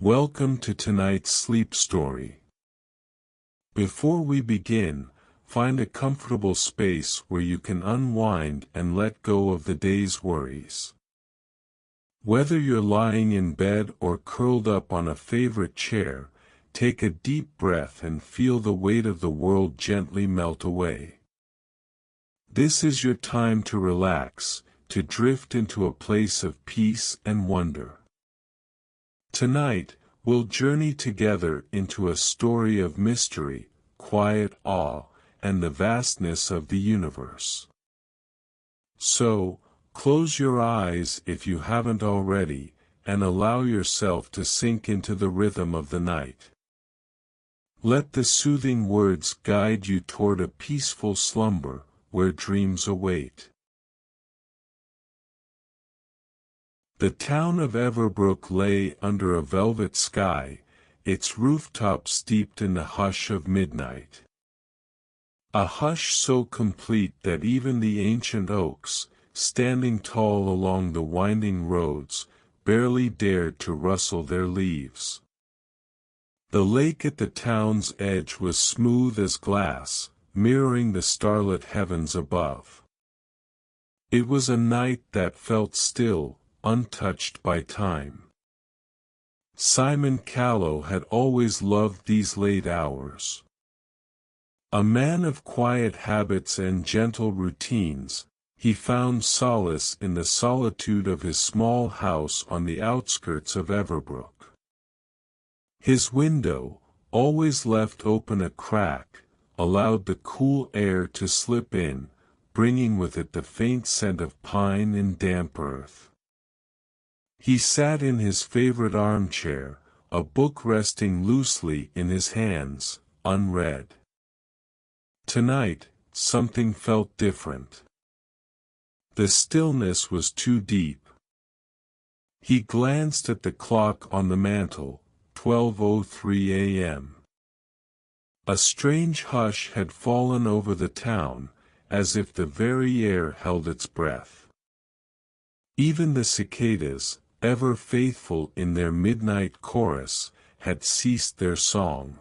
Welcome to tonight's sleep story. Before we begin, find a comfortable space where you can unwind and let go of the day's worries. Whether you're lying in bed or curled up on a favorite chair, take a deep breath and feel the weight of the world gently melt away. This is your time to relax, to drift into a place of peace and wonder. Tonight, we'll journey together into a story of mystery, quiet awe, and the vastness of the universe. So, close your eyes if you haven't already, and allow yourself to sink into the rhythm of the night. Let the soothing words guide you toward a peaceful slumber, where dreams await. The town of Everbrook lay under a velvet sky, its rooftops steeped in the hush of midnight. A hush so complete that even the ancient oaks, standing tall along the winding roads, barely dared to rustle their leaves. The lake at the town's edge was smooth as glass, mirroring the starlit heavens above. It was a night that felt still, untouched by time. Simon Callow had always loved these late hours. A man of quiet habits and gentle routines, he found solace in the solitude of his small house on the outskirts of Everbrook. His window, always left open a crack, allowed the cool air to slip in, bringing with it the faint scent of pine and damp earth. He sat in his favorite armchair, a book resting loosely in his hands, unread. Tonight, something felt different. The stillness was too deep. He glanced at the clock on the mantel, 12:03 a.m. A strange hush had fallen over the town, as if the very air held its breath. Even the cicadas, ever faithful in their midnight chorus, had ceased their song.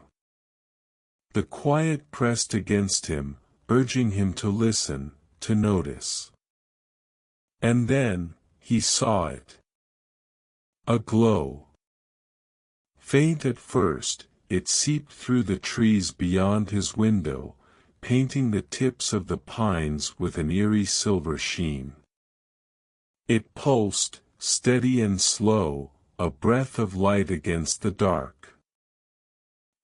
The quiet pressed against him, urging him to listen, to notice. And then, he saw it. A glow. Faint at first, it seeped through the trees beyond his window, painting the tips of the pines with an eerie silver sheen. It pulsed, steady and slow, a breath of light against the dark.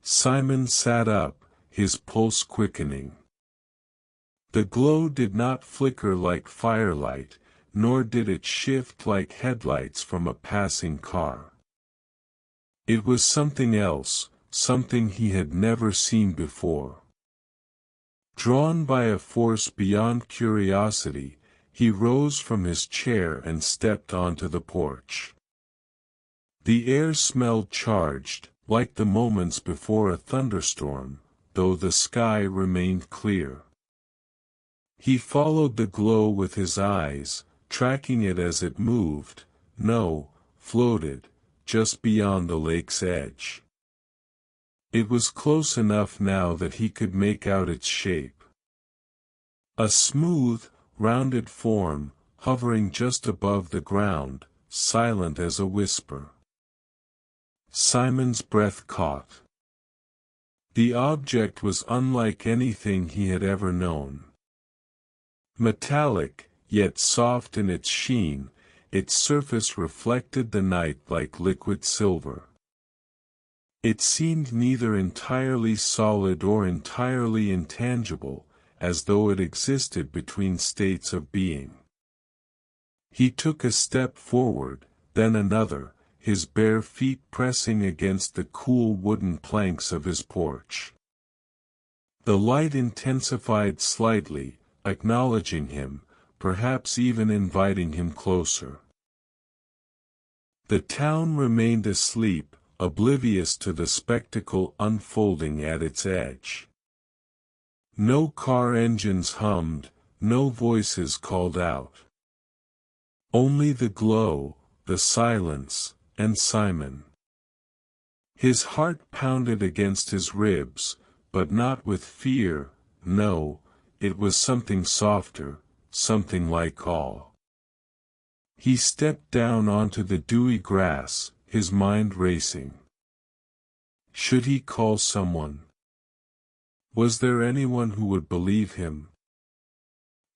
Simon sat up, his pulse quickening. The glow did not flicker like firelight, nor did it shift like headlights from a passing car. It was something else, something he had never seen before. Drawn by a force beyond curiosity, he rose from his chair and stepped onto the porch. The air smelled charged, like the moments before a thunderstorm, though the sky remained clear. He followed the glow with his eyes, tracking it as it moved, floated, just beyond the lake's edge. It was close enough now that he could make out its shape. A smooth, rounded form, hovering just above the ground, silent as a whisper. Simon's breath caught. The object was unlike anything he had ever known. Metallic, yet soft in its sheen, its surface reflected the night like liquid silver. It seemed neither entirely solid or entirely intangible, as though it existed between states of being. He took a step forward, then another, his bare feet pressing against the cool wooden planks of his porch. The light intensified slightly, acknowledging him, perhaps even inviting him closer. The town remained asleep, oblivious to the spectacle unfolding at its edge. No car engines hummed, no voices called out. Only the glow, the silence, and Simon. His heart pounded against his ribs, but not with fear, no, it was something softer, something like awe. He stepped down onto the dewy grass, his mind racing. Should he call someone? Was there anyone who would believe him?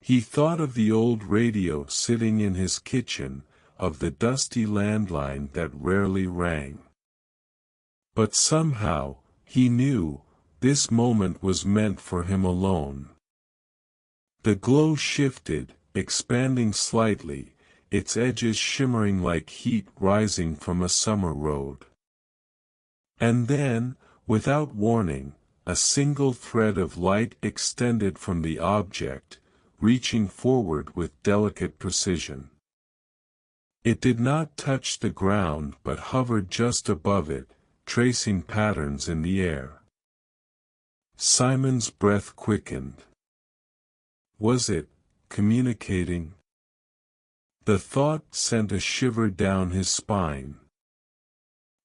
He thought of the old radio sitting in his kitchen, of the dusty landline that rarely rang. But somehow, he knew, this moment was meant for him alone. The glow shifted, expanding slightly, its edges shimmering like heat rising from a summer road. And then, without warning, a single thread of light extended from the object, reaching forward with delicate precision. It did not touch the ground but hovered just above it, tracing patterns in the air. Simon's breath quickened. Was it communicating? The thought sent a shiver down his spine.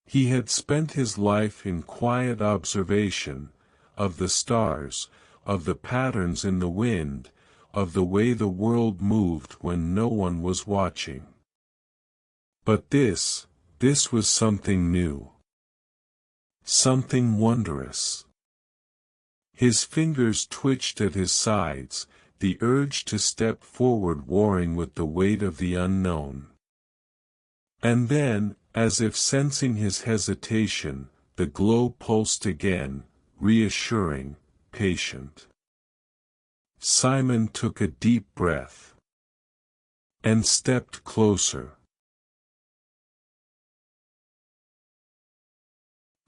He had spent his life in quiet observation, of the stars, of the patterns in the wind, of the way the world moved when no one was watching. But this was something new. Something wondrous. His fingers twitched at his sides, the urge to step forward warring with the weight of the unknown. And then, as if sensing his hesitation, the glow pulsed again, reassuring, patient. Simon took a deep breath. And stepped closer.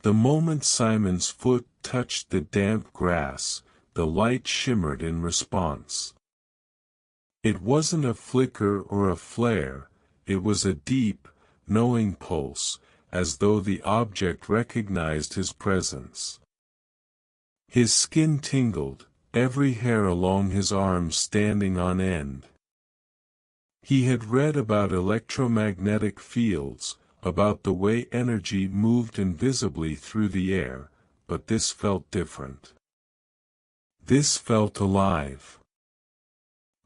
The moment Simon's foot touched the damp grass, the light shimmered in response. It wasn't a flicker or a flare, it was a deep, knowing pulse, as though the object recognized his presence. His skin tingled, every hair along his arms standing on end. He had read about electromagnetic fields, about the way energy moved invisibly through the air, but this felt different. This felt alive.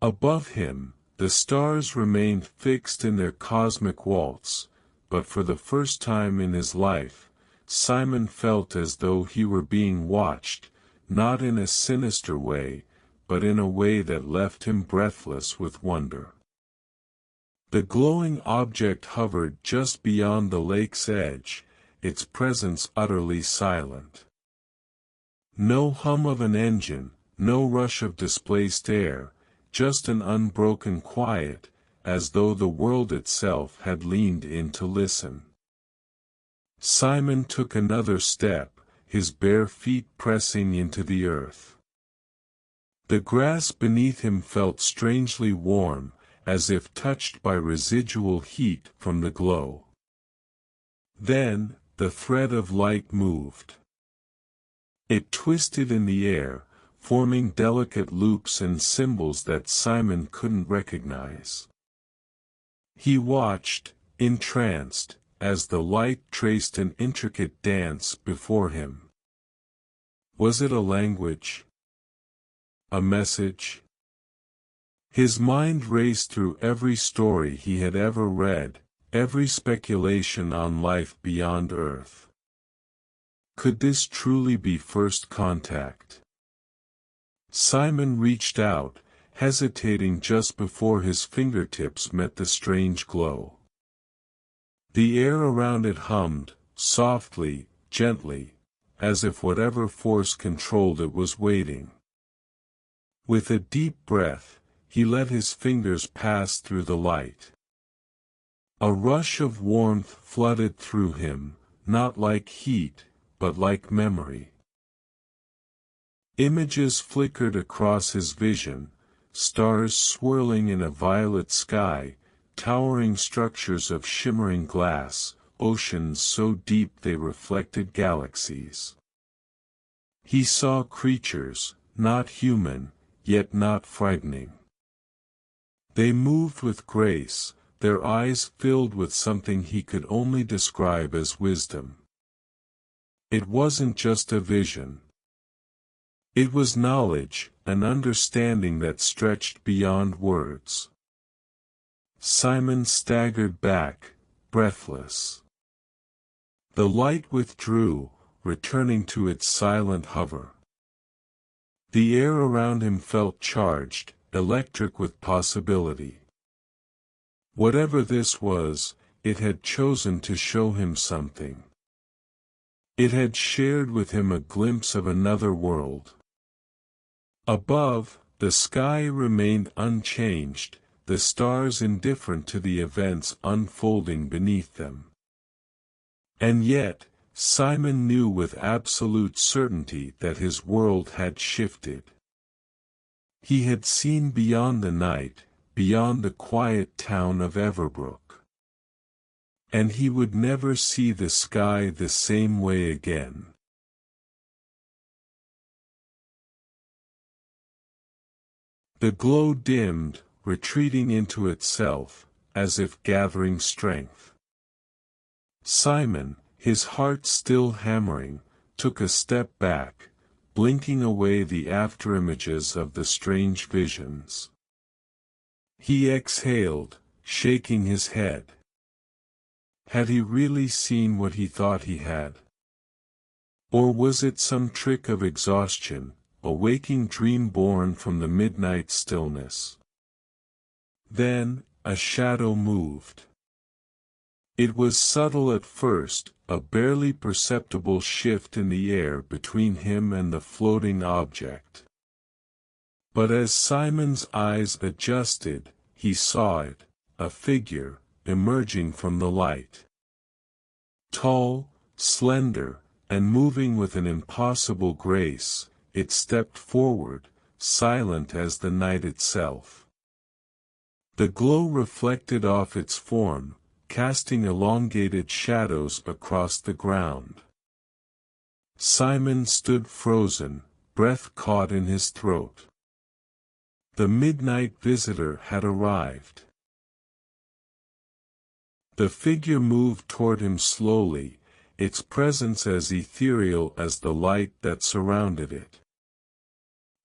Above him, the stars remained fixed in their cosmic waltz, but for the first time in his life, Simon felt as though he were being watched, not in a sinister way, but in a way that left him breathless with wonder. The glowing object hovered just beyond the lake's edge, its presence utterly silent. No hum of an engine, no rush of displaced air, just an unbroken quiet, as though the world itself had leaned in to listen. Simon took another step, his bare feet pressing into the earth. The grass beneath him felt strangely warm, as if touched by residual heat from the glow. Then, the thread of light moved. It twisted in the air, forming delicate loops and symbols that Simon couldn't recognize. He watched, entranced, as the light traced an intricate dance before him. Was it a language? A message? His mind raced through every story he had ever read, every speculation on life beyond Earth. Could this truly be first contact? Simon reached out, hesitating just before his fingertips met the strange glow. The air around it hummed, softly, gently, as if whatever force controlled it was waiting. With a deep breath, he let his fingers pass through the light. A rush of warmth flooded through him, not like heat, but like memory. Images flickered across his vision, stars swirling in a violet sky, towering structures of shimmering glass, oceans so deep they reflected galaxies. He saw creatures, not human, yet not frightening. They moved with grace, their eyes filled with something he could only describe as wisdom. It wasn't just a vision. It was knowledge, an understanding that stretched beyond words. Simon staggered back, breathless. The light withdrew, returning to its silent hover. The air around him felt charged, electric with possibility. Whatever this was, it had chosen to show him something. It had shared with him a glimpse of another world. Above, the sky remained unchanged, the stars indifferent to the events unfolding beneath them. And yet, Simon knew with absolute certainty that his world had shifted. He had seen beyond the night, beyond the quiet town of Everbrook. And he would never see the sky the same way again. The glow dimmed, retreating into itself, as if gathering strength. Simon, his heart still hammering, took a step back, blinking away the afterimages of the strange visions. He exhaled, shaking his head. Had he really seen what he thought he had? Or was it some trick of exhaustion, a waking dream born from the midnight stillness? Then, a shadow moved. It was subtle at first, a barely perceptible shift in the air between him and the floating object. But as Simon's eyes adjusted, he saw it, a figure, emerging from the light. Tall, slender, and moving with an impossible grace, it stepped forward, silent as the night itself. The glow reflected off its form, casting elongated shadows across the ground. Simon stood frozen, breath caught in his throat. The midnight visitor had arrived. The figure moved toward him slowly, its presence as ethereal as the light that surrounded it.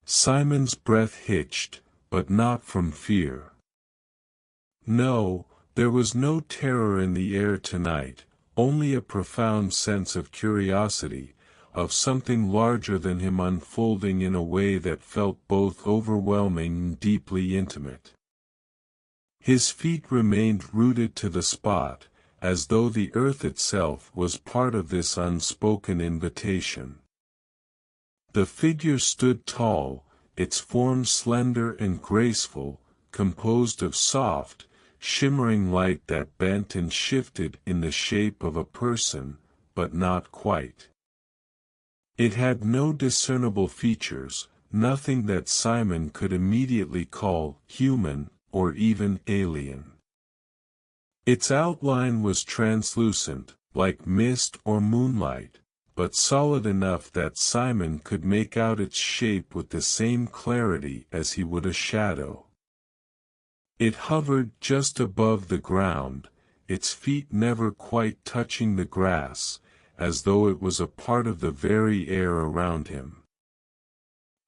Simon's breath hitched, but not from fear. No, there was no terror in the air tonight, only a profound sense of curiosity, of something larger than him unfolding in a way that felt both overwhelming and deeply intimate. His feet remained rooted to the spot, as though the earth itself was part of this unspoken invitation. The figure stood tall, its form slender and graceful, composed of soft, shimmering light that bent and shifted in the shape of a person, but not quite. It had no discernible features, nothing that Simon could immediately call human, or even alien. Its outline was translucent, like mist or moonlight, but solid enough that Simon could make out its shape with the same clarity as he would a shadow. It hovered just above the ground, its feet never quite touching the grass, as though it was a part of the very air around him.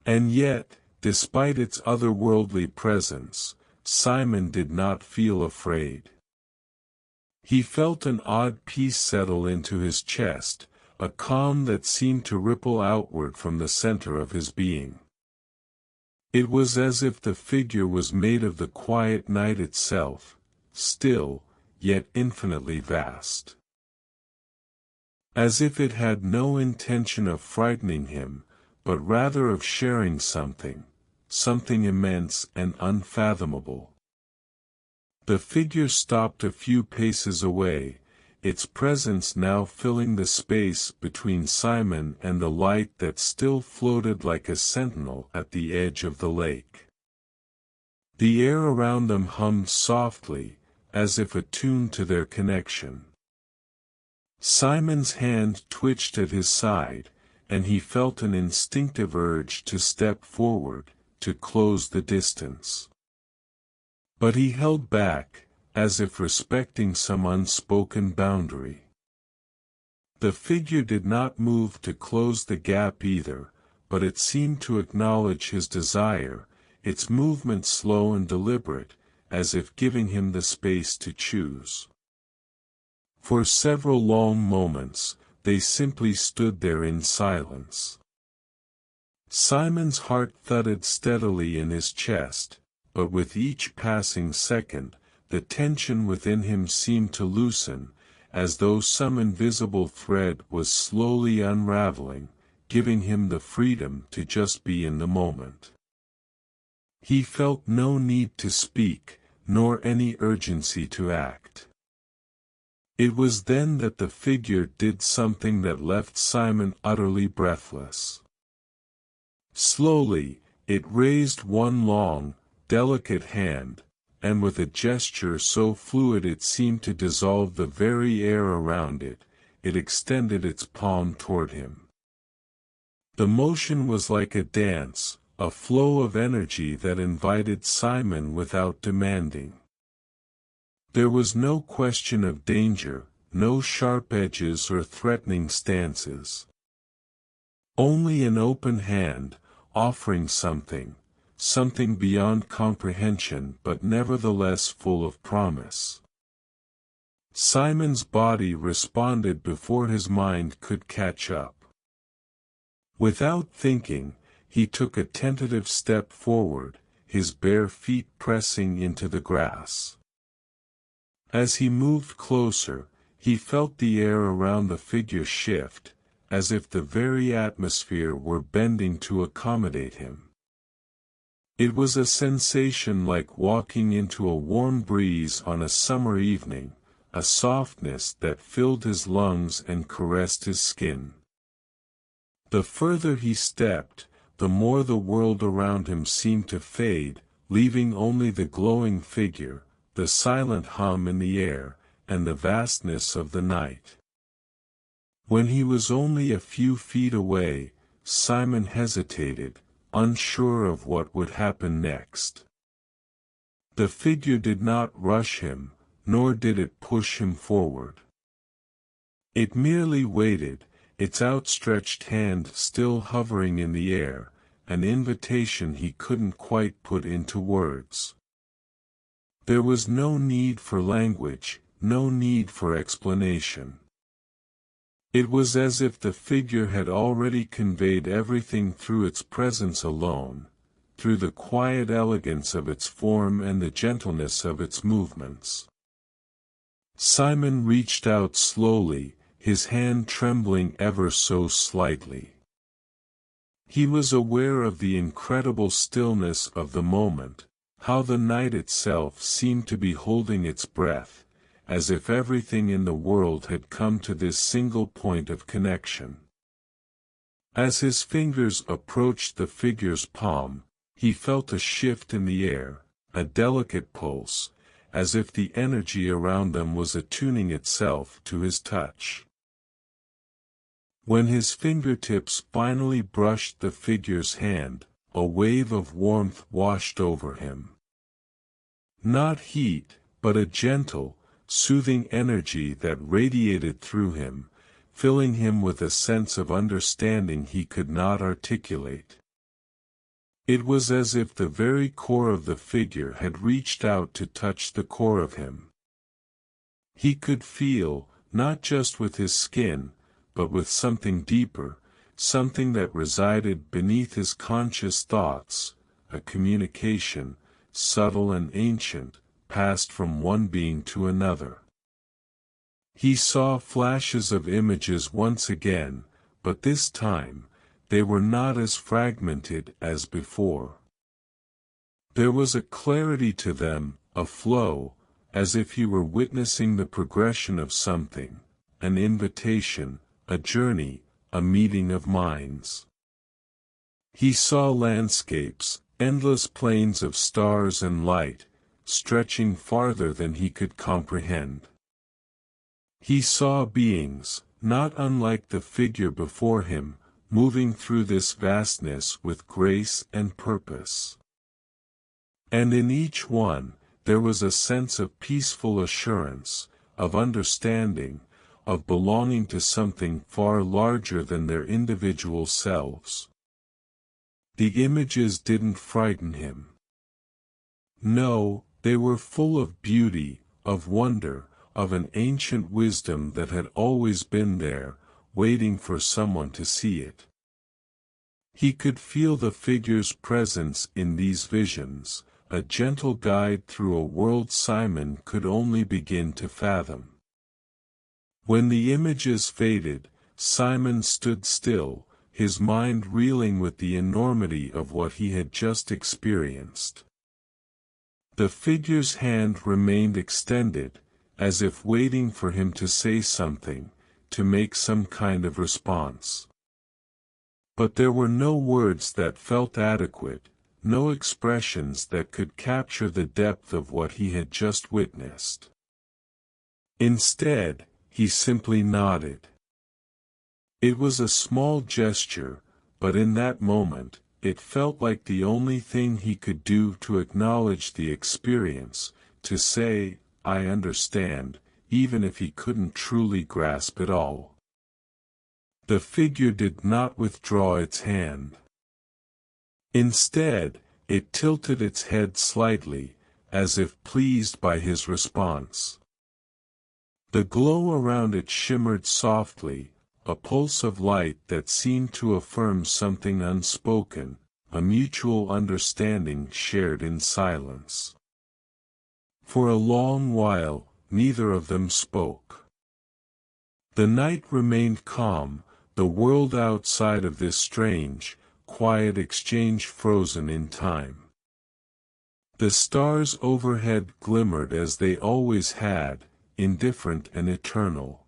And yet, despite its otherworldly presence, Simon did not feel afraid. He felt an odd peace settle into his chest, a calm that seemed to ripple outward from the center of his being. It was as if the figure was made of the quiet night itself, still, yet infinitely vast. As if it had no intention of frightening him, but rather of sharing something immense and unfathomable. The figure stopped a few paces away, its presence now filling the space between Simon and the light that still floated like a sentinel at the edge of the lake. The air around them hummed softly, as if attuned to their connection. Simon's hand twitched at his side, and he felt an instinctive urge to step forward, to close the distance. But he held back, as if respecting some unspoken boundary. The figure did not move to close the gap either, but it seemed to acknowledge his desire, its movement slow and deliberate, as if giving him the space to choose. For several long moments, they simply stood there in silence. Simon's heart thudded steadily in his chest, but with each passing second, the tension within him seemed to loosen, as though some invisible thread was slowly unraveling, giving him the freedom to just be in the moment. He felt no need to speak, nor any urgency to act. It was then that the figure did something that left Simon utterly breathless. Slowly, it raised one long, delicate hand, and with a gesture so fluid it seemed to dissolve the very air around it, it extended its palm toward him. The motion was like a dance, a flow of energy that invited Simon without demanding. There was no question of danger, no sharp edges or threatening stances. Only an open hand, offering something beyond comprehension but nevertheless full of promise. Simon's body responded before his mind could catch up. Without thinking, he took a tentative step forward, his bare feet pressing into the grass. As he moved closer, he felt the air around the figure shift, as if the very atmosphere were bending to accommodate him. It was a sensation like walking into a warm breeze on a summer evening, a softness that filled his lungs and caressed his skin. The further he stepped, the more the world around him seemed to fade, leaving only the glowing figure, the silent hum in the air, and the vastness of the night. When he was only a few feet away, Simon hesitated, unsure of what would happen next. The figure did not rush him, nor did it push him forward. It merely waited, its outstretched hand still hovering in the air, an invitation he couldn't quite put into words. There was no need for language, no need for explanation. It was as if the figure had already conveyed everything through its presence alone, through the quiet elegance of its form and the gentleness of its movements. Simon reached out slowly, his hand trembling ever so slightly. He was aware of the incredible stillness of the moment, how the night itself seemed to be holding its breath, as if everything in the world had come to this single point of connection. As his fingers approached the figure's palm, he felt a shift in the air, a delicate pulse, as if the energy around them was attuning itself to his touch. When his fingertips finally brushed the figure's hand, a wave of warmth washed over him. Not heat, but a gentle, soothing energy that radiated through him, filling him with a sense of understanding he could not articulate. It was as if the very core of the figure had reached out to touch the core of him. He could feel, not just with his skin, but with something deeper, something that resided beneath his conscious thoughts, a communication, subtle and ancient, passed from one being to another. He saw flashes of images once again, but this time, they were not as fragmented as before. There was a clarity to them, a flow, as if he were witnessing the progression of something, an invitation, a journey, a meeting of minds. He saw landscapes, endless plains of stars and light, stretching farther than he could comprehend. He saw beings, not unlike the figure before him, moving through this vastness with grace and purpose. And in each one, there was a sense of peaceful assurance, of understanding, of belonging to something far larger than their individual selves. The images didn't frighten him. No, they were full of beauty, of wonder, of an ancient wisdom that had always been there, waiting for someone to see it. He could feel the figure's presence in these visions, a gentle guide through a world Simon could only begin to fathom. When the images faded, Simon stood still, his mind reeling with the enormity of what he had just experienced. The figure's hand remained extended, as if waiting for him to say something, to make some kind of response. But there were no words that felt adequate, no expressions that could capture the depth of what he had just witnessed. Instead, he simply nodded. It was a small gesture, but in that moment, it felt like the only thing he could do to acknowledge the experience, to say, "I understand," even if he couldn't truly grasp it all. The figure did not withdraw its hand. Instead, it tilted its head slightly, as if pleased by his response. The glow around it shimmered softly, a pulse of light that seemed to affirm something unspoken, a mutual understanding shared in silence. For a long while, neither of them spoke. The night remained calm, the world outside of this strange, quiet exchange frozen in time. The stars overhead glimmered as they always had, indifferent and eternal.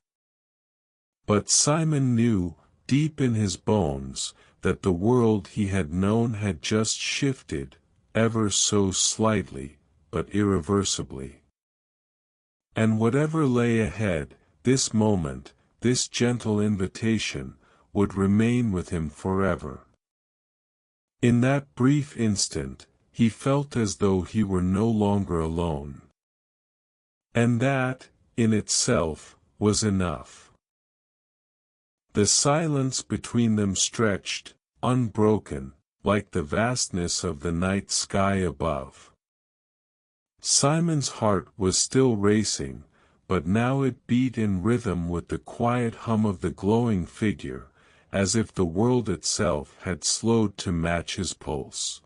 But Simon knew, deep in his bones, that the world he had known had just shifted, ever so slightly, but irreversibly. And whatever lay ahead, this moment, this gentle invitation, would remain with him forever. In that brief instant, he felt as though he were no longer alone. And that, in itself, was enough. The silence between them stretched, unbroken, like the vastness of the night sky above. Simon's heart was still racing, but now it beat in rhythm with the quiet hum of the glowing figure, as if the world itself had slowed to match his pulse.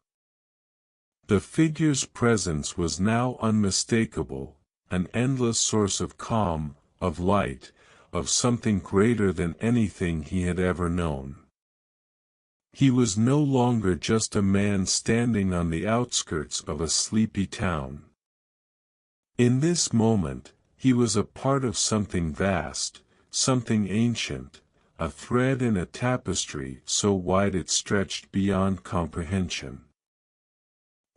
The figure's presence was now unmistakable, an endless source of calm, of light, of something greater than anything he had ever known. He was no longer just a man standing on the outskirts of a sleepy town. In this moment, he was a part of something vast, something ancient, a thread in a tapestry so wide it stretched beyond comprehension.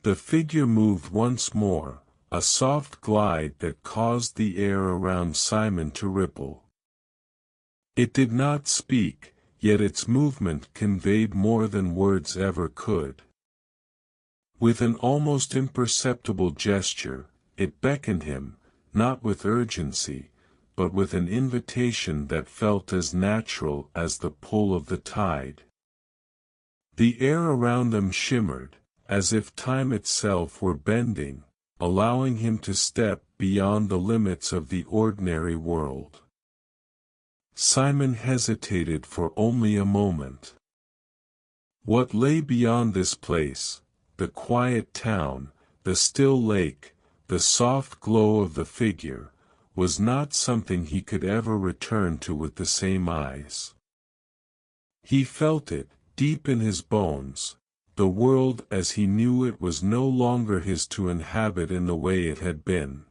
The figure moved once more, a soft glide that caused the air around Simon to ripple. It did not speak, yet its movement conveyed more than words ever could. With an almost imperceptible gesture, it beckoned him, not with urgency, but with an invitation that felt as natural as the pull of the tide. The air around them shimmered, as if time itself were bending, allowing him to step beyond the limits of the ordinary world. Simon hesitated for only a moment. What lay beyond this place, the quiet town, the still lake, the soft glow of the figure, was not something he could ever return to with the same eyes. He felt it, deep in his bones, the world as he knew it was no longer his to inhabit in the way it had been.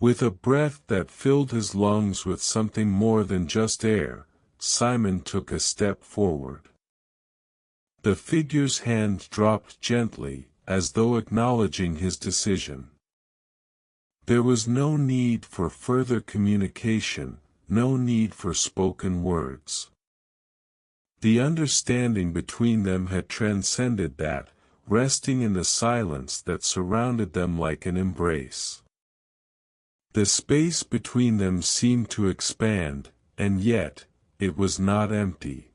With a breath that filled his lungs with something more than just air, Simon took a step forward. The figure's hand dropped gently, as though acknowledging his decision. There was no need for further communication, no need for spoken words. The understanding between them had transcended that, resting in the silence that surrounded them like an embrace. The space between them seemed to expand, and yet, it was not empty.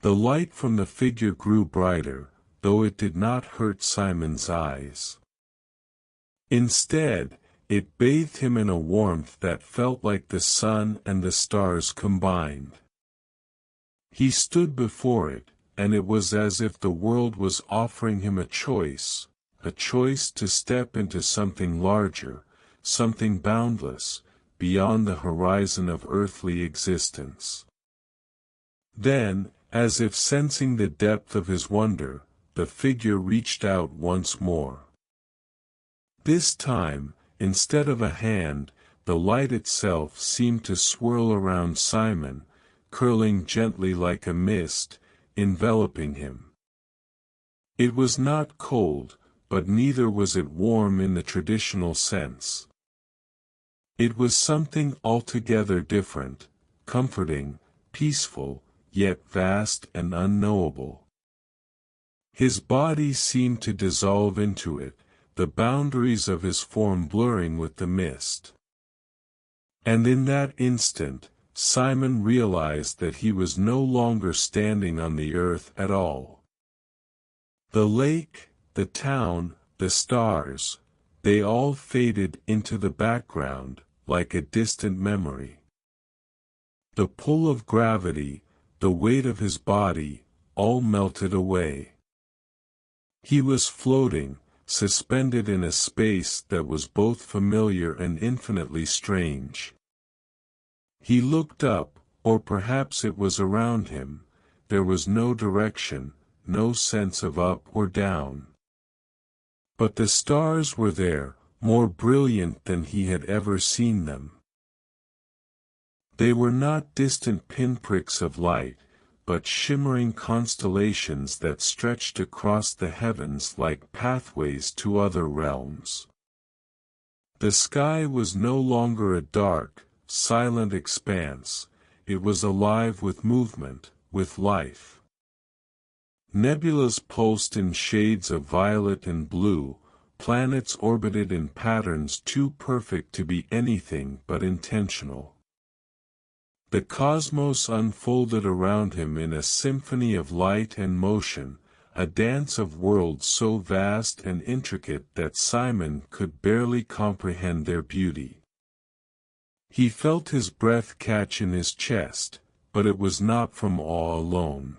The light from the figure grew brighter, though it did not hurt Simon's eyes. Instead, it bathed him in a warmth that felt like the sun and the stars combined. He stood before it, and it was as if the world was offering him a choice to step into something larger, something boundless, beyond the horizon of earthly existence. Then, as if sensing the depth of his wonder, the figure reached out once more. This time, instead of a hand, the light itself seemed to swirl around Simon, curling gently like a mist, enveloping him. It was not cold, but neither was it warm in the traditional sense. It was something altogether different, comforting, peaceful, yet vast and unknowable. His body seemed to dissolve into it, the boundaries of his form blurring with the mist. And in that instant, Simon realized that he was no longer standing on the earth at all. The lake, the town, the stars, they all faded into the background, like a distant memory. The pull of gravity, the weight of his body, all melted away. He was floating, suspended in a space that was both familiar and infinitely strange. He looked up, or perhaps it was around him. There was no direction, no sense of up or down. But the stars were there, more brilliant than he had ever seen them. They were not distant pinpricks of light, but shimmering constellations that stretched across the heavens like pathways to other realms. The sky was no longer a dark, silent expanse, it was alive with movement, with life. Nebulas pulsed in shades of violet and blue, planets orbited in patterns too perfect to be anything but intentional. The cosmos unfolded around him in a symphony of light and motion, a dance of worlds so vast and intricate that Simon could barely comprehend their beauty. He felt his breath catch in his chest, but it was not from awe alone.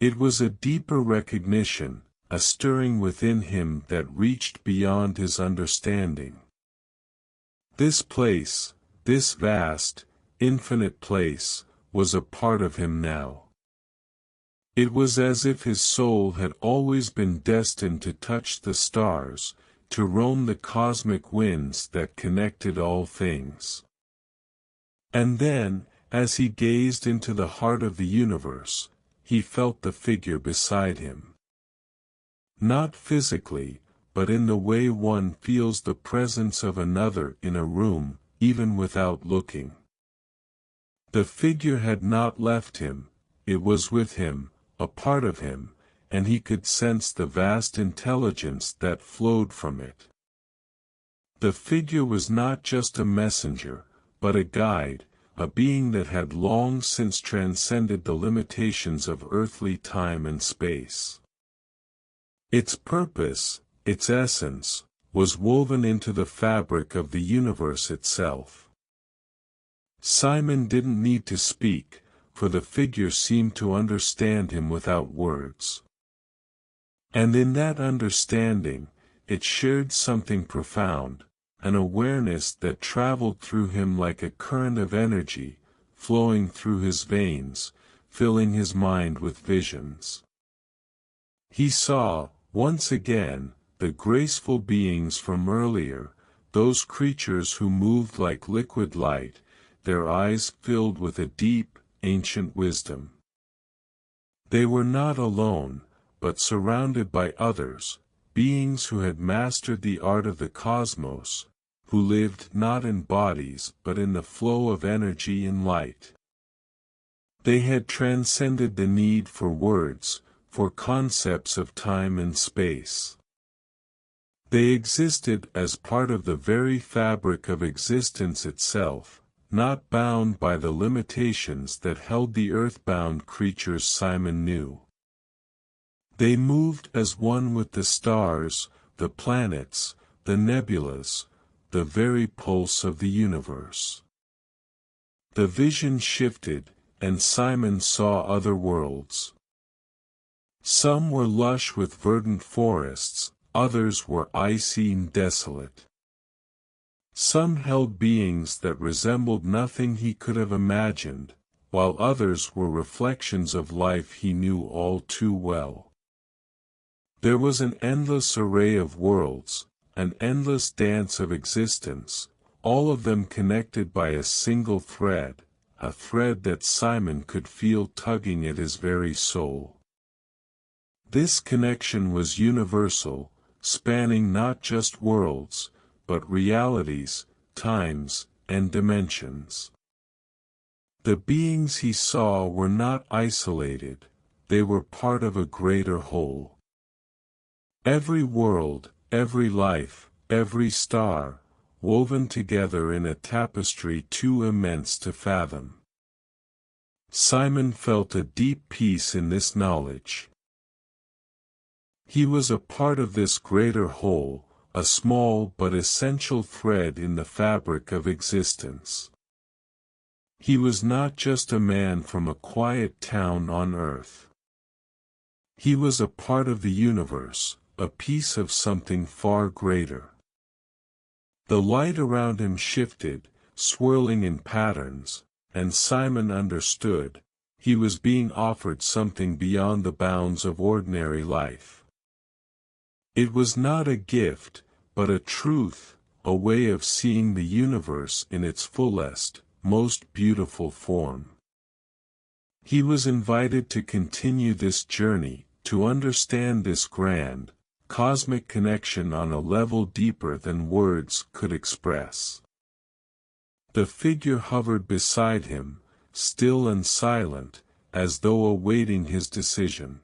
It was a deeper recognition, a stirring within him that reached beyond his understanding. This place, this vast, infinite place, was a part of him now. It was as if his soul had always been destined to touch the stars, to roam the cosmic winds that connected all things. And then, as he gazed into the heart of the universe, he felt the figure beside him. Not physically, but in the way one feels the presence of another in a room, even without looking. The figure had not left him, it was with him, a part of him, and he could sense the vast intelligence that flowed from it. The figure was not just a messenger, but a guide, a being that had long since transcended the limitations of earthly time and space. Its purpose, its essence, was woven into the fabric of the universe itself. Simon didn't need to speak, for the figure seemed to understand him without words. And in that understanding, it shared something profound, an awareness that traveled through him like a current of energy, flowing through his veins, filling his mind with visions. He saw, once again, the graceful beings from earlier, those creatures who moved like liquid light, their eyes filled with a deep, ancient wisdom. They were not alone, but surrounded by others, beings who had mastered the art of the cosmos, who lived not in bodies but in the flow of energy and light. They had transcended the need for words, for concepts of time and space. They existed as part of the very fabric of existence itself, not bound by the limitations that held the earthbound creatures Simon knew. They moved as one with the stars, the planets, the nebulas, the very pulse of the universe. The vision shifted, and Simon saw other worlds. Some were lush with verdant forests, others were icy and desolate. Some held beings that resembled nothing he could have imagined, while others were reflections of life he knew all too well. There was an endless array of worlds, an endless dance of existence, all of them connected by a single thread, a thread that Simon could feel tugging at his very soul. This connection was universal, spanning not just worlds, but realities, times, and dimensions. The beings he saw were not isolated, they were part of a greater whole. Every world, every life, every star, woven together in a tapestry too immense to fathom. Simon felt a deep peace in this knowledge. He was a part of this greater whole, a small but essential thread in the fabric of existence. He was not just a man from a quiet town on earth. He was a part of the universe, a piece of something far greater. The light around him shifted, swirling in patterns, and Simon understood, he was being offered something beyond the bounds of ordinary life. It was not a gift, but a truth, a way of seeing the universe in its fullest, most beautiful form. He was invited to continue this journey, to understand this grand, cosmic connection on a level deeper than words could express. The figure hovered beside him, still and silent, as though awaiting his decision.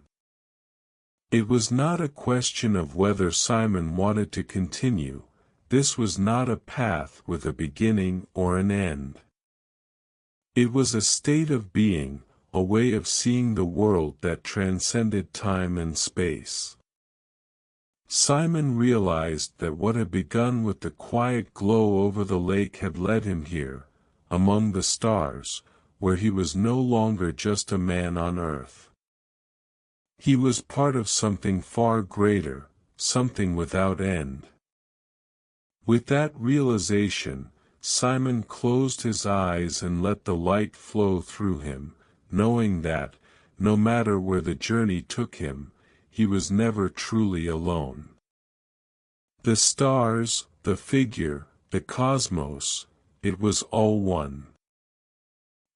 It was not a question of whether Simon wanted to continue, this was not a path with a beginning or an end. It was a state of being, a way of seeing the world that transcended time and space. Simon realized that what had begun with the quiet glow over the lake had led him here, among the stars, where he was no longer just a man on earth. He was part of something far greater, something without end. With that realization, Simon closed his eyes and let the light flow through him, knowing that, no matter where the journey took him, he was never truly alone. The stars, the figure, the cosmos, it was all one.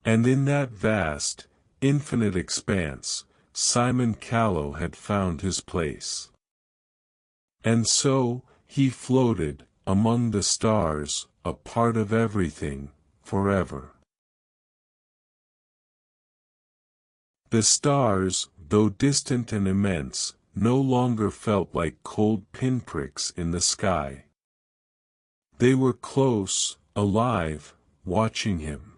And in that vast, infinite expanse, Simon Callow had found his place. And so, he floated, among the stars, a part of everything, forever. The stars, though distant and immense, no longer felt like cold pinpricks in the sky. They were close, alive, watching him.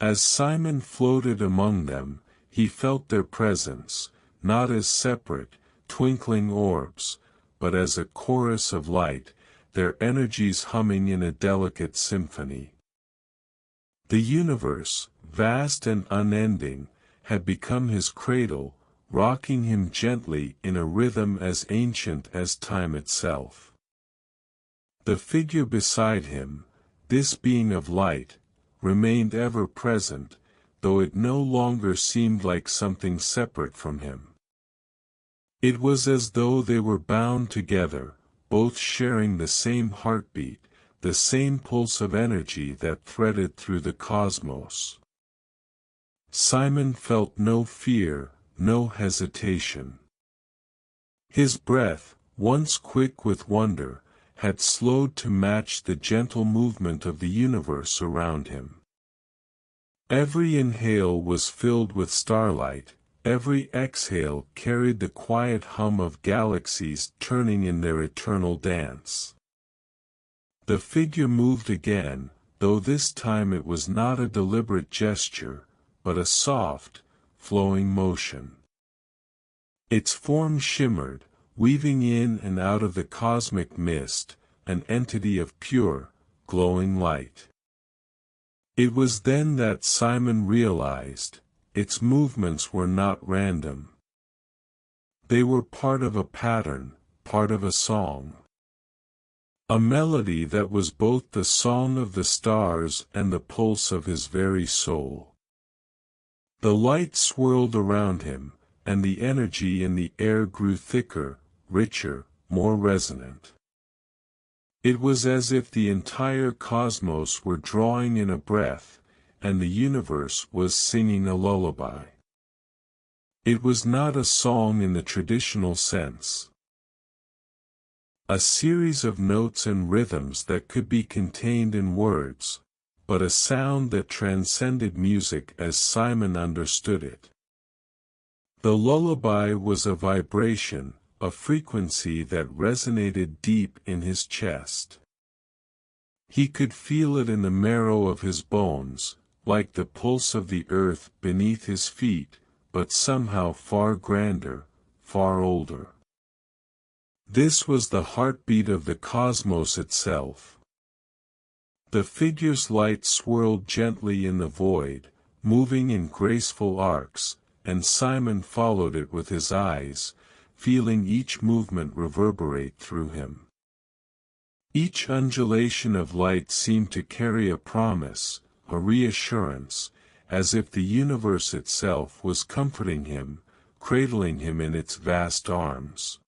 As Simon floated among them, he felt their presence, not as separate, twinkling orbs, but as a chorus of light, their energies humming in a delicate symphony. The universe, vast and unending, had become his cradle, rocking him gently in a rhythm as ancient as time itself. The figure beside him, this being of light, remained ever present, though it no longer seemed like something separate from him. It was as though they were bound together, both sharing the same heartbeat, the same pulse of energy that threaded through the cosmos. Simon felt no fear, no hesitation. His breath, once quick with wonder, had slowed to match the gentle movement of the universe around him. Every inhale was filled with starlight, Every exhale carried the quiet hum of galaxies turning in their eternal dance. The figure moved again, though this time it was not a deliberate gesture, but a soft, flowing motion. Its form shimmered, weaving in and out of the cosmic mist, an entity of pure, glowing light. It was then that Simon realized, its movements were not random. They were part of a pattern, part of a song. A melody that was both the song of the stars and the pulse of his very soul. The light swirled around him, and the energy in the air grew thicker, richer, more resonant. It was as if the entire cosmos were drawing in a breath, and the universe was singing a lullaby. It was not a song in the traditional sense. A series of notes and rhythms that could be contained in words, but a sound that transcended music as Simon understood it. The lullaby was a vibration, a frequency that resonated deep in his chest. He could feel it in the marrow of his bones, like the pulse of the earth beneath his feet, but somehow far grander, far older. This was the heartbeat of the cosmos itself. The figure's light swirled gently in the void, moving in graceful arcs, and Simon followed it with his eyes, feeling each movement reverberate through him. Each undulation of light seemed to carry a promise, a reassurance, as if the universe itself was comforting him, cradling him in its vast arms.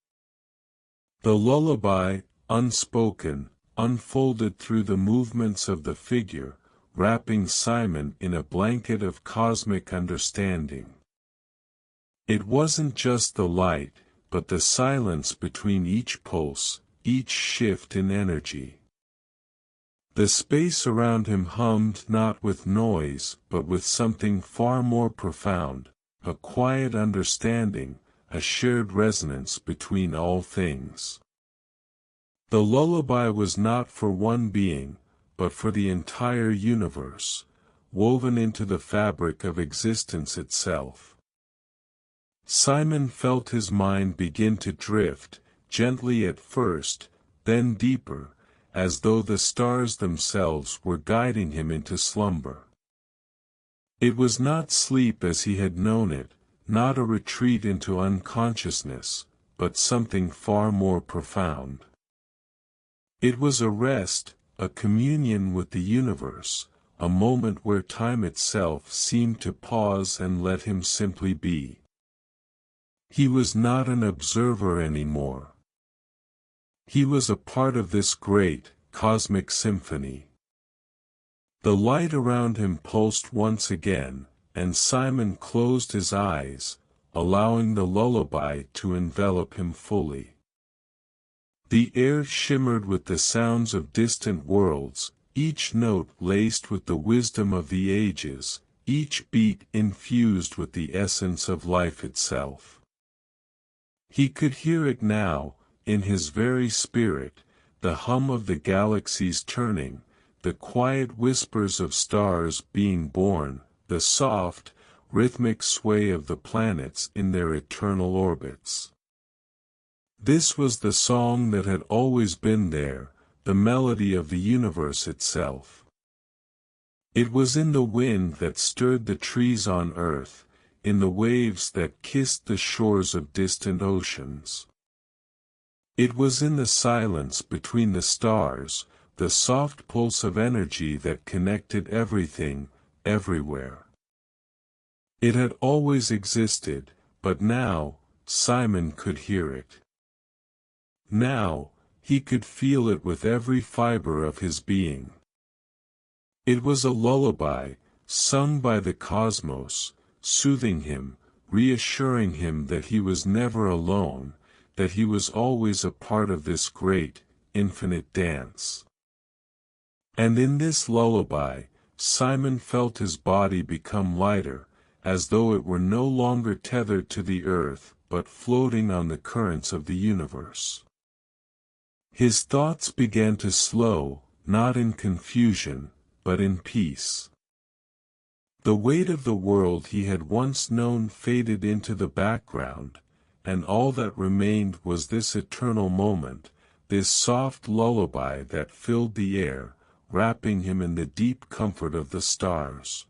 The lullaby, unspoken, unfolded through the movements of the figure, wrapping Simon in a blanket of cosmic understanding. It wasn't just the light, but the silence between each pulse, each shift in energy. The space around him hummed not with noise but with something far more profound, a quiet understanding, a shared resonance between all things. The lullaby was not for one being, but for the entire universe, woven into the fabric of existence itself. Simon felt his mind begin to drift, gently at first, then deeper, as though the stars themselves were guiding him into slumber. It was not sleep as he had known it, not a retreat into unconsciousness, but something far more profound. It was a rest, a communion with the universe, a moment where time itself seemed to pause and let him simply be. He was not an observer anymore. He was a part of this great, cosmic symphony. The light around him pulsed once again, and Simon closed his eyes, allowing the lullaby to envelop him fully. The air shimmered with the sounds of distant worlds, each note laced with the wisdom of the ages, each beat infused with the essence of life itself. He could hear it now, in his very spirit, the hum of the galaxies turning, the quiet whispers of stars being born, the soft, rhythmic sway of the planets in their eternal orbits. This was the song that had always been there, the melody of the universe itself. It was in the wind that stirred the trees on earth, in the waves that kissed the shores of distant oceans. It was in the silence between the stars, the soft pulse of energy that connected everything, everywhere. It had always existed, but now, Simon could hear it. Now, he could feel it with every fiber of his being. It was a lullaby, sung by the cosmos, soothing him, reassuring him that he was never alone, that he was always a part of this great, infinite dance. And in this lullaby, Simon felt his body become lighter, as though it were no longer tethered to the earth, but floating on the currents of the universe. His thoughts began to slow, not in confusion, but in peace. The weight of the world he had once known faded into the background, and all that remained was this eternal moment, this soft lullaby that filled the air, wrapping him in the deep comfort of the stars.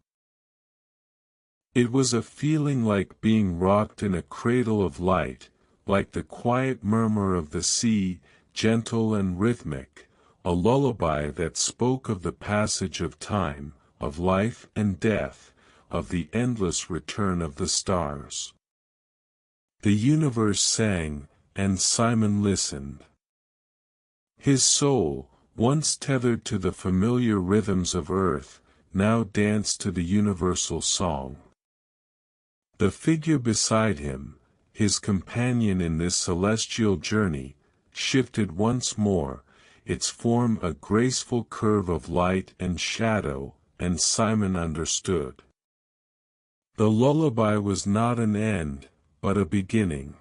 It was a feeling like being rocked in a cradle of light, like the quiet murmur of the sea, gentle and rhythmic, a lullaby that spoke of the passage of time, of life and death, of the endless return of the stars. The universe sang, and Simon listened. His soul, once tethered to the familiar rhythms of earth, now danced to the universal song. The figure beside him, his companion in this celestial journey, shifted once more, its form a graceful curve of light and shadow, and Simon understood. The lullaby was not an end, but a beginning.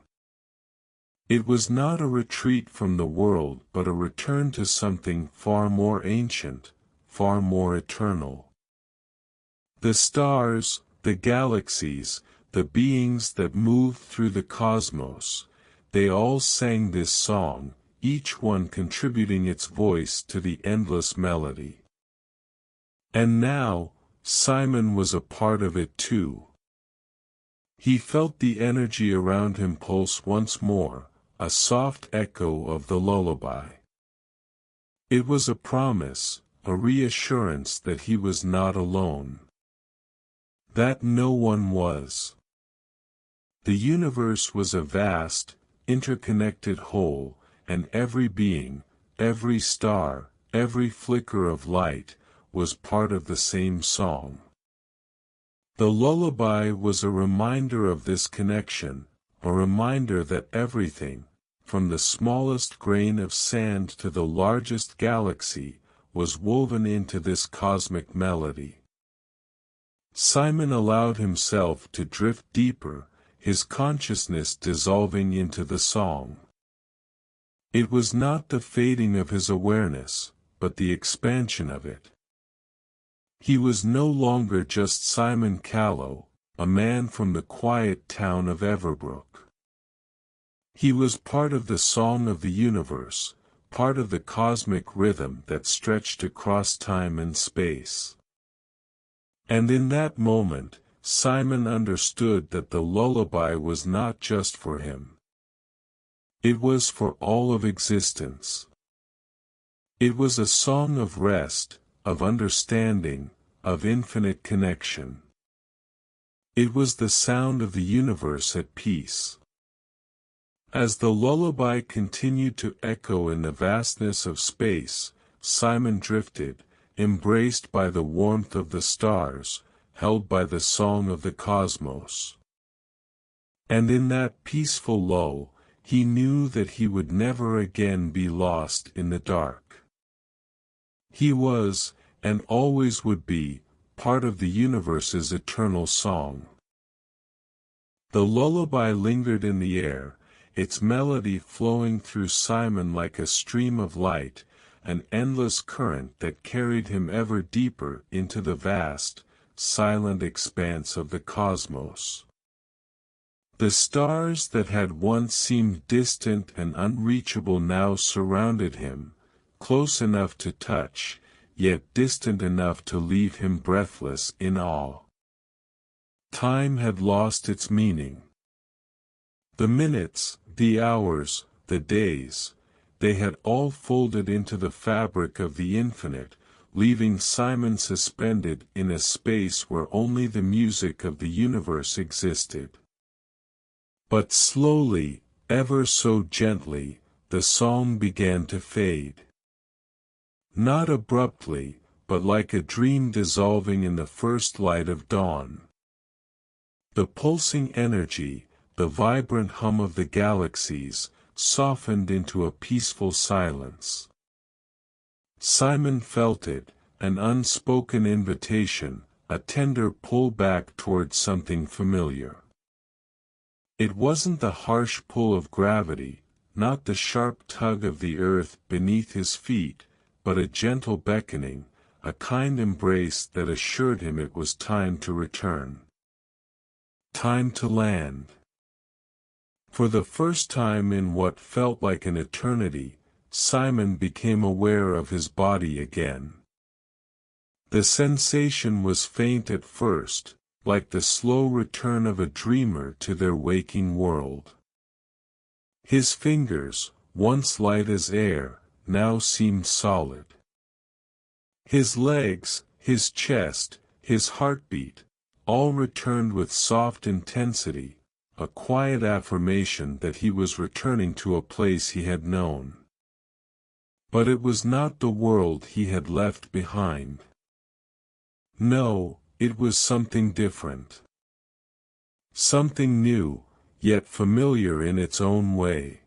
It was not a retreat from the world but a return to something far more ancient, far more eternal. The stars, the galaxies, the beings that moved through the cosmos, they all sang this song, each one contributing its voice to the endless melody. And now, Simon was a part of it too. He felt the energy around him pulse once more, a soft echo of the lullaby. It was a promise, a reassurance that he was not alone. That no one was. The universe was a vast, interconnected whole, and every being, every star, every flicker of light, was part of the same song. The lullaby was a reminder of this connection, a reminder that everything, from the smallest grain of sand to the largest galaxy, was woven into this cosmic melody. Simon allowed himself to drift deeper, his consciousness dissolving into the song. It was not the fading of his awareness, but the expansion of it. He was no longer just Simon Callow, a man from the quiet town of Everbrook. He was part of the song of the universe, part of the cosmic rhythm that stretched across time and space. And in that moment, Simon understood that the lullaby was not just for him. It was for all of existence. It was a song of rest, of understanding, of infinite connection. It was the sound of the universe at peace. As the lullaby continued to echo in the vastness of space, Simon drifted, embraced by the warmth of the stars, held by the song of the cosmos. And in that peaceful lull, he knew that he would never again be lost in the dark. He was, and always would be, part of the universe's eternal song. The lullaby lingered in the air, its melody flowing through Simon like a stream of light, an endless current that carried him ever deeper into the vast, silent expanse of the cosmos. The stars that had once seemed distant and unreachable now surrounded him, close enough to touch, yet distant enough to leave him breathless in awe. Time had lost its meaning. The minutes, the hours, the days, they had all folded into the fabric of the infinite, leaving Simon suspended in a space where only the music of the universe existed. But slowly, ever so gently, the song began to fade. Not abruptly, but like a dream dissolving in the first light of dawn. The pulsing energy, the vibrant hum of the galaxies, softened into a peaceful silence. Simon felt it, an unspoken invitation, a tender pull back toward something familiar. It wasn't the harsh pull of gravity, not the sharp tug of the earth beneath his feet, but a gentle beckoning, a kind embrace that assured him it was time to return. Time to land. For the first time in what felt like an eternity, Simon became aware of his body again. The sensation was faint at first, like the slow return of a dreamer to their waking world. His fingers, once light as air, now seemed solid. His legs, his chest, his heartbeat, all returned with soft intensity, a quiet affirmation that he was returning to a place he had known. But it was not the world he had left behind. No, it was something different. Something new, yet familiar in its own way.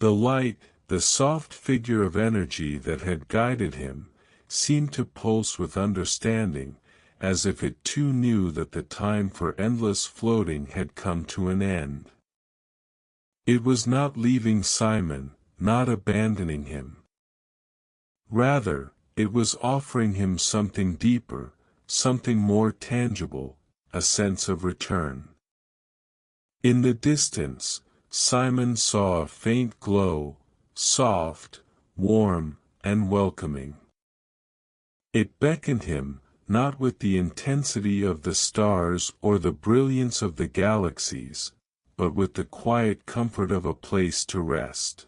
The light, the soft figure of energy that had guided him, seemed to pulse with understanding, as if it too knew that the time for endless floating had come to an end. It was not leaving Simon, not abandoning him. Rather, it was offering him something deeper, something more tangible, a sense of return. In the distance, Simon saw a faint glow, soft, warm, and welcoming. It beckoned him, not with the intensity of the stars or the brilliance of the galaxies, but with the quiet comfort of a place to rest.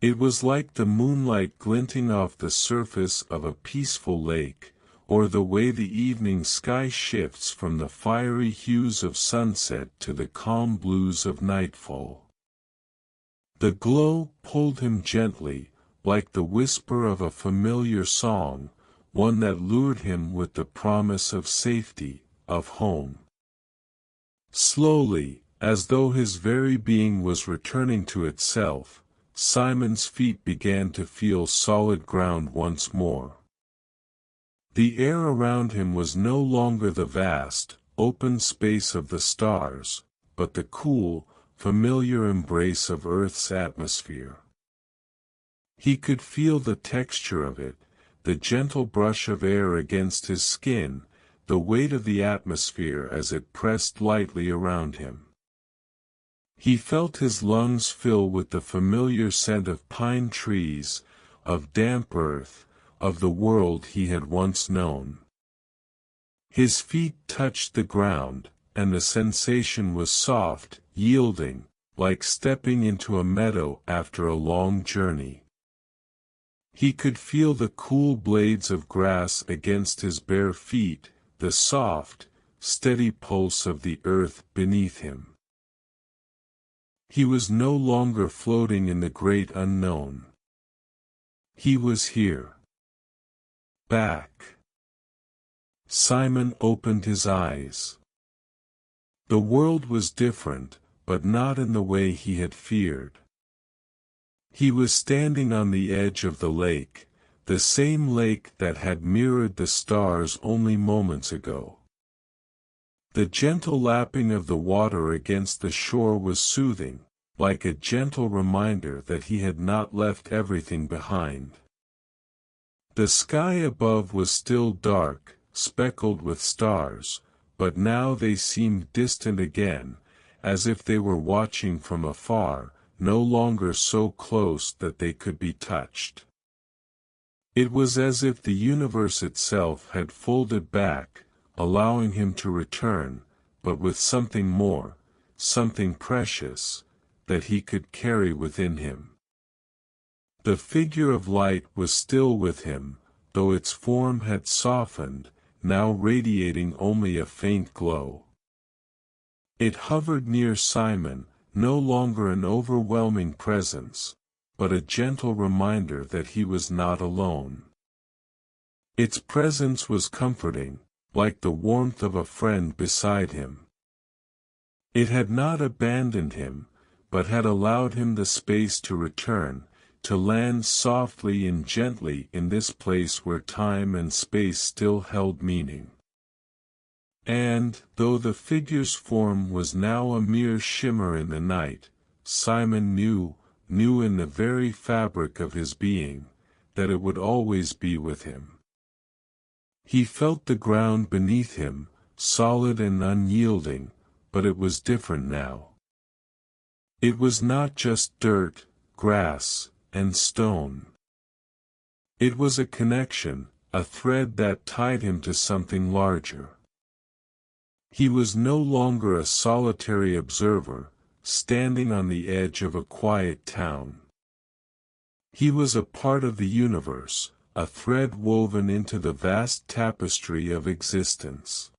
It was like the moonlight glinting off the surface of a peaceful lake, or the way the evening sky shifts from the fiery hues of sunset to the calm blues of nightfall. The glow pulled him gently, like the whisper of a familiar song, one that lured him with the promise of safety, of home. Slowly, as though his very being was returning to itself, Simon's feet began to feel solid ground once more. The air around him was no longer the vast, open space of the stars, but the cool, familiar embrace of Earth's atmosphere. He could feel the texture of it, the gentle brush of air against his skin, the weight of the atmosphere as it pressed lightly around him. He felt his lungs fill with the familiar scent of pine trees, of damp earth, of the world he had once known. His feet touched the ground, and the sensation was soft, yielding, like stepping into a meadow after a long journey. He could feel the cool blades of grass against his bare feet, the soft, steady pulse of the earth beneath him. He was no longer floating in the great unknown. He was here. Back. Simon opened his eyes. The world was different, but not in the way he had feared. He was standing on the edge of the lake, the same lake that had mirrored the stars only moments ago. The gentle lapping of the water against the shore was soothing, like a gentle reminder that he had not left everything behind. The sky above was still dark, speckled with stars, but now they seemed distant again, as if they were watching from afar, no longer so close that they could be touched. It was as if the universe itself had folded back, allowing him to return, but with something more, something precious, that he could carry within him. The figure of light was still with him, though its form had softened, now radiating only a faint glow. It hovered near Simon, no longer an overwhelming presence, but a gentle reminder that he was not alone. Its presence was comforting, like the warmth of a friend beside him. It had not abandoned him, but had allowed him the space to return, to land softly and gently in this place where time and space still held meaning. And, though the figure's form was now a mere shimmer in the night, Simon knew in the very fabric of his being, that it would always be with him. He felt the ground beneath him, solid and unyielding, but it was different now. It was not just dirt, grass, and stone. It was a connection, a thread that tied him to something larger. He was no longer a solitary observer, standing on the edge of a quiet town. He was a part of the universe, a thread woven into the vast tapestry of existence.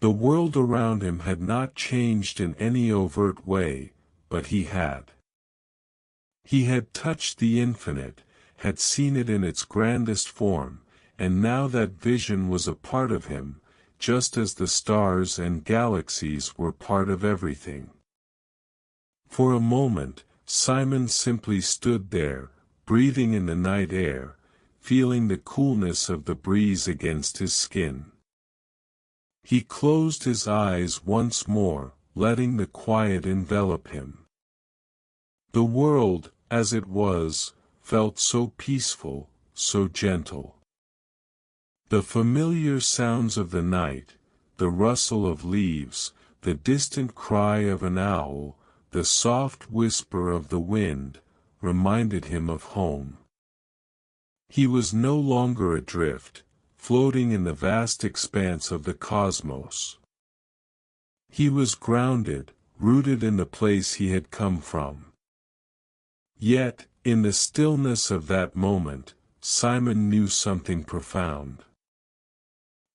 The world around him had not changed in any overt way, but he had. He had touched the infinite, had seen it in its grandest form, and now that vision was a part of him, just as the stars and galaxies were part of everything. For a moment, Simon simply stood there, breathing in the night air, feeling the coolness of the breeze against his skin. He closed his eyes once more, letting the quiet envelop him. The world, as it was, felt so peaceful, so gentle. The familiar sounds of the night, the rustle of leaves, the distant cry of an owl, the soft whisper of the wind, reminded him of home. He was no longer adrift, floating in the vast expanse of the cosmos. He was grounded, rooted in the place he had come from. Yet, in the stillness of that moment, Simon knew something profound.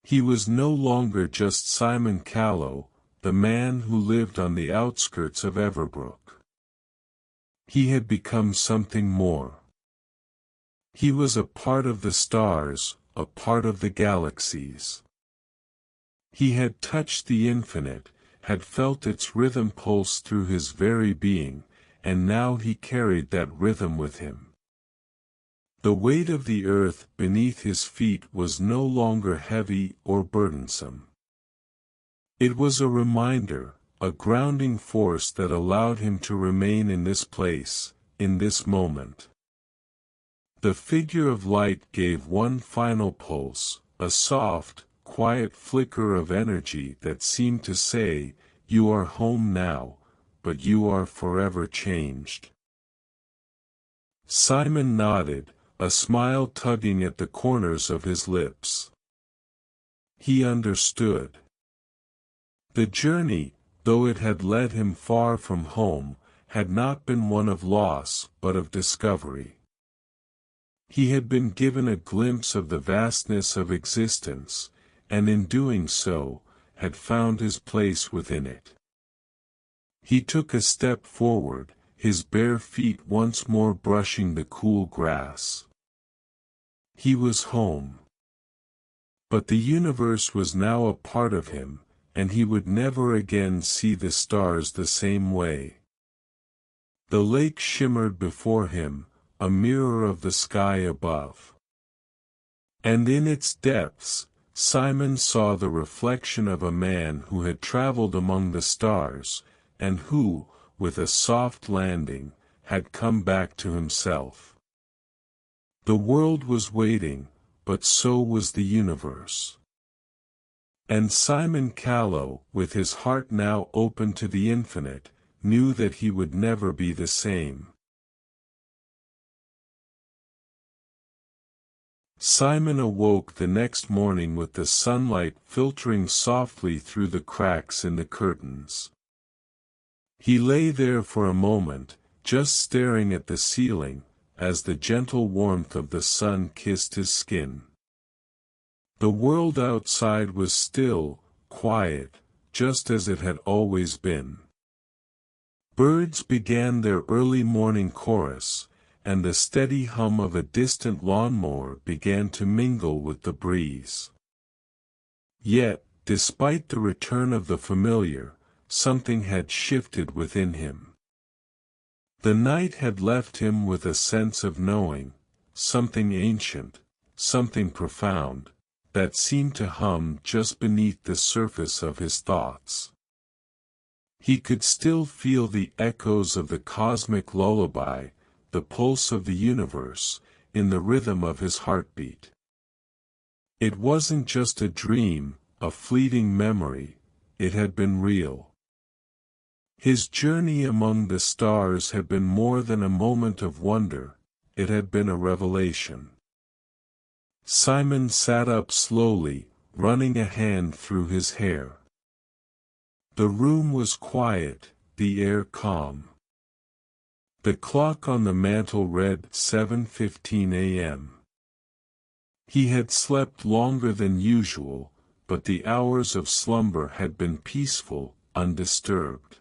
He was no longer just Simon Callow, the man who lived on the outskirts of Everbrook. He had become something more. He was a part of the stars, a part of the galaxies. He had touched the infinite, had felt its rhythm pulse through his very being, and now he carried that rhythm with him. The weight of the earth beneath his feet was no longer heavy or burdensome. It was a reminder, a grounding force that allowed him to remain in this place, in this moment. The figure of light gave one final pulse, a soft, quiet flicker of energy that seemed to say, "You are home now, but you are forever changed." Simon nodded, a smile tugging at the corners of his lips. He understood. The journey, though it had led him far from home, had not been one of loss but of discovery. He had been given a glimpse of the vastness of existence, and in doing so, had found his place within it. He took a step forward, his bare feet once more brushing the cool grass. He was home. But the universe was now a part of him, and he would never again see the stars the same way. The lake shimmered before him, a mirror of the sky above. And in its depths, Simon saw the reflection of a man who had traveled among the stars, and who, with a soft landing, had come back to himself. The world was waiting, but so was the universe. And Simon Callow, with his heart now open to the infinite, knew that he would never be the same. Simon awoke the next morning with the sunlight filtering softly through the cracks in the curtains. He lay there for a moment, just staring at the ceiling, as the gentle warmth of the sun kissed his skin. The world outside was still, quiet, just as it had always been. Birds began their early morning chorus, and the steady hum of a distant lawnmower began to mingle with the breeze. Yet, despite the return of the familiar, something had shifted within him. The night had left him with a sense of knowing, something ancient, something profound, that seemed to hum just beneath the surface of his thoughts. He could still feel the echoes of the cosmic lullaby, the pulse of the universe, in the rhythm of his heartbeat. It wasn't just a dream, a fleeting memory, it had been real. His journey among the stars had been more than a moment of wonder, it had been a revelation. Simon sat up slowly, running a hand through his hair. The room was quiet, the air calm. The clock on the mantel read 7:15 a.m. He had slept longer than usual, but the hours of slumber had been peaceful, undisturbed.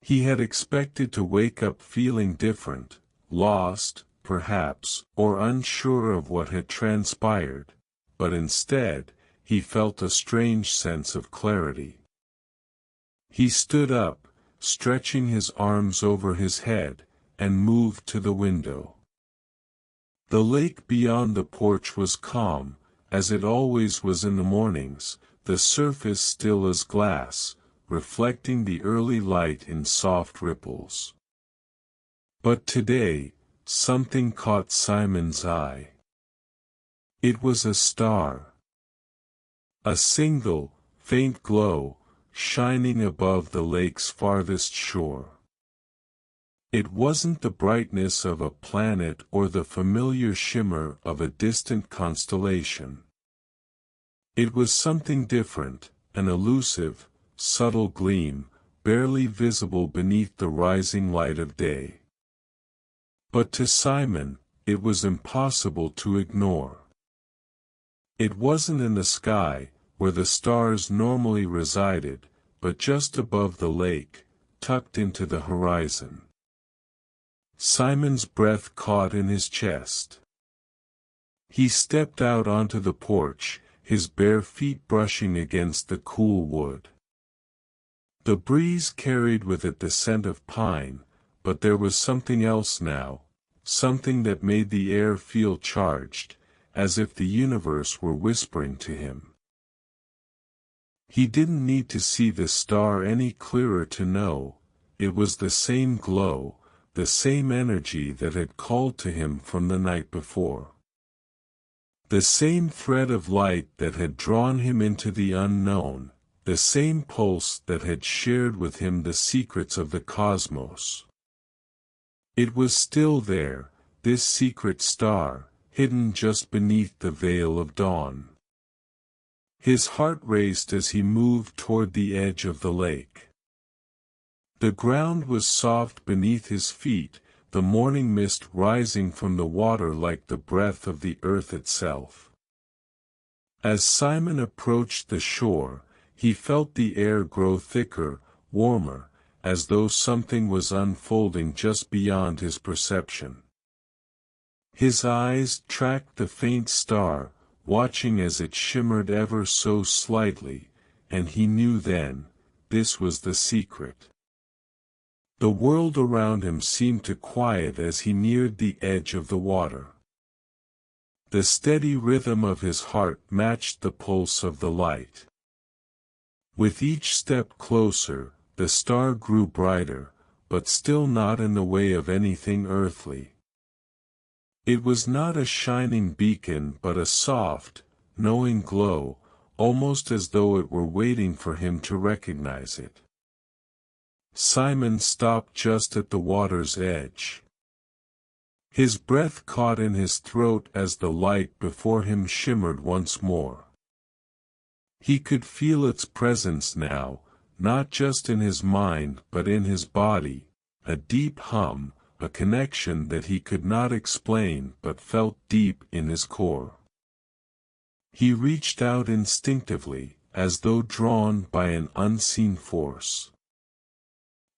He had expected to wake up feeling different, lost, perhaps, or unsure of what had transpired, but instead, he felt a strange sense of clarity. He stood up, stretching his arms over his head, and moved to the window. The lake beyond the porch was calm, as it always was in the mornings, the surface still as glass, reflecting the early light in soft ripples. But today, something caught Simon's eye. It was a star. A single, faint glow, shining above the lake's farthest shore. It wasn't the brightness of a planet or the familiar shimmer of a distant constellation. It was something different, an elusive, subtle gleam, barely visible beneath the rising light of day. But to Simon, it was impossible to ignore. It wasn't in the sky, where the stars normally resided, but just above the lake, tucked into the horizon. Simon's breath caught in his chest. He stepped out onto the porch, his bare feet brushing against the cool wood. The breeze carried with it the scent of pine, but there was something else now, something that made the air feel charged, as if the universe were whispering to him. He didn't need to see the star any clearer to know, it was the same glow, the same energy that had called to him from the night before. The same thread of light that had drawn him into the unknown, the same pulse that had shared with him the secrets of the cosmos. It was still there, this secret star, hidden just beneath the veil of dawn. His heart raced as he moved toward the edge of the lake. The ground was soft beneath his feet, the morning mist rising from the water like the breath of the earth itself. As Simon approached the shore, he felt the air grow thicker, warmer, as though something was unfolding just beyond his perception. His eyes tracked the faint star, watching as it shimmered ever so slightly, and he knew then, this was the secret. The world around him seemed to quiet as he neared the edge of the water. The steady rhythm of his heart matched the pulse of the light. With each step closer, the star grew brighter, but still not in the way of anything earthly. It was not a shining beacon but a soft, knowing glow, almost as though it were waiting for him to recognize it. Simon stopped just at the water's edge. His breath caught in his throat as the light before him shimmered once more. He could feel its presence now, not just in his mind but in his body, a deep hum, a connection that he could not explain but felt deep in his core. He reached out instinctively, as though drawn by an unseen force.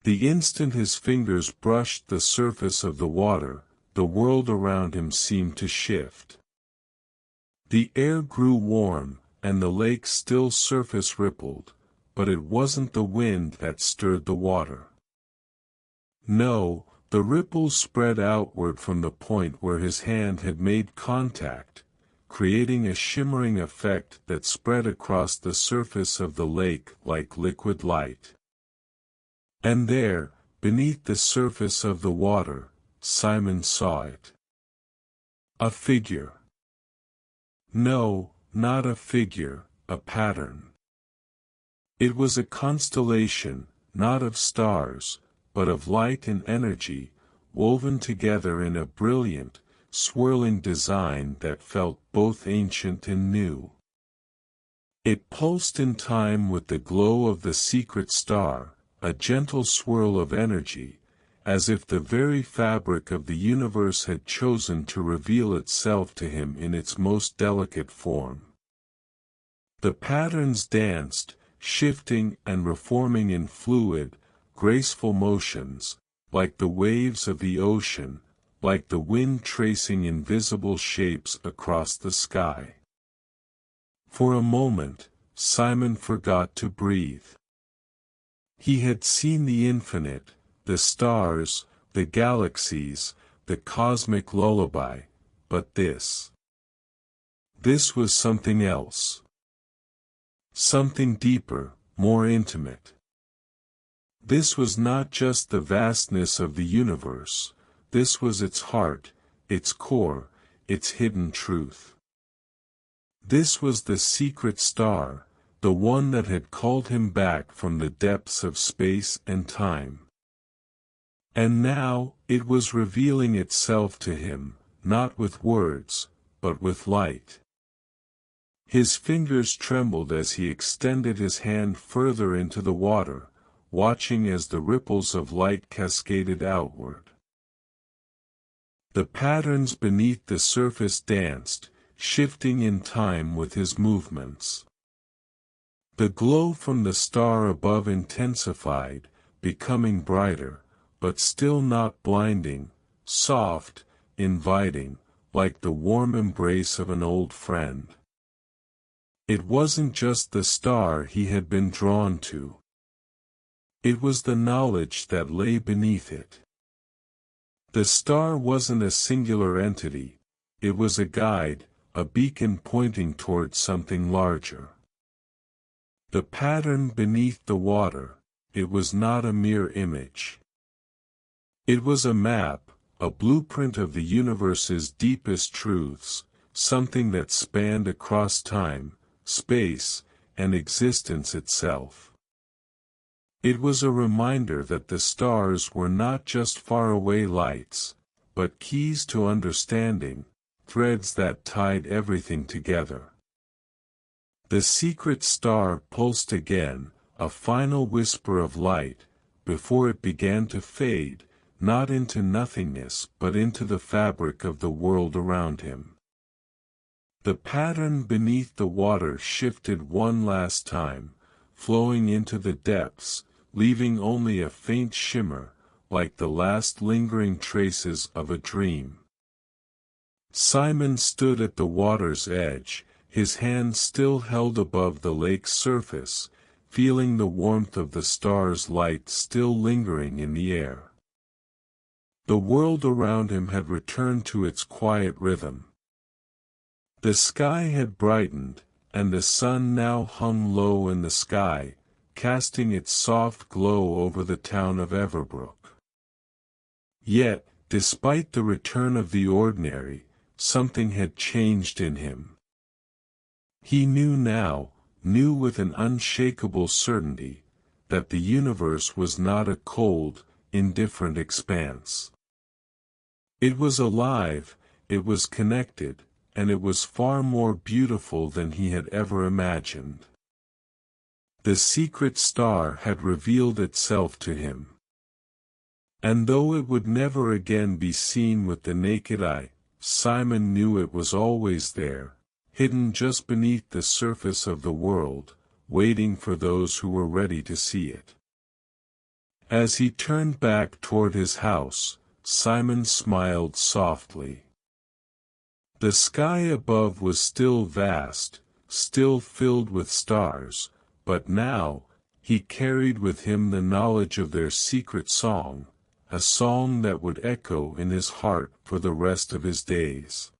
The instant his fingers brushed the surface of the water, the world around him seemed to shift. The air grew warm, and the lake's still surface rippled, but it wasn't the wind that stirred the water. No, the ripples spread outward from the point where his hand had made contact, creating a shimmering effect that spread across the surface of the lake like liquid light. And there, beneath the surface of the water, Simon saw it. A figure. No, not a figure, a pattern. It was a constellation, not of stars, but of light and energy, woven together in a brilliant, swirling design that felt both ancient and new. It pulsed in time with the glow of the secret star, a gentle swirl of energy, as if the very fabric of the universe had chosen to reveal itself to him in its most delicate form. The patterns danced, shifting and reforming in fluid, graceful motions, like the waves of the ocean, like the wind tracing invisible shapes across the sky. For a moment, Simon forgot to breathe. He had seen the infinite, the stars, the galaxies, the cosmic lullaby, but this was something else. Something deeper, more intimate. This was not just the vastness of the universe, this was its heart, its core, its hidden truth. This was the secret star, the one that had called him back from the depths of space and time. And now, it was revealing itself to him, not with words, but with light. His fingers trembled as he extended his hand further into the water, watching as the ripples of light cascaded outward. The patterns beneath the surface danced, shifting in time with his movements. The glow from the star above intensified, becoming brighter, but still not blinding, soft, inviting, like the warm embrace of an old friend. It wasn't just the star he had been drawn to. It was the knowledge that lay beneath it. The star wasn't a singular entity, it was a guide, a beacon pointing towards something larger. The pattern beneath the water, it was not a mere image. It was a map, a blueprint of the universe's deepest truths, something that spanned across time, space, and existence itself. It was a reminder that the stars were not just faraway lights, but keys to understanding, threads that tied everything together. The secret star pulsed again, a final whisper of light, before it began to fade, not into nothingness but into the fabric of the world around him. The pattern beneath the water shifted one last time, flowing into the depths, leaving only a faint shimmer, like the last lingering traces of a dream. Simon stood at the water's edge, his hand still held above the lake's surface, feeling the warmth of the star's light still lingering in the air. The world around him had returned to its quiet rhythm. The sky had brightened, and the sun now hung low in the sky, casting its soft glow over the town of Everbrook. Yet, despite the return of the ordinary, something had changed in him. He knew now, knew with an unshakable certainty, that the universe was not a cold, indifferent expanse. It was alive, it was connected, and it was far more beautiful than he had ever imagined. The secret star had revealed itself to him. And though it would never again be seen with the naked eye, Simon knew it was always there, hidden just beneath the surface of the world, waiting for those who were ready to see it. As he turned back toward his house, Simon smiled softly. The sky above was still vast, still filled with stars, but now, he carried with him the knowledge of their secret song, a song that would echo in his heart for the rest of his days.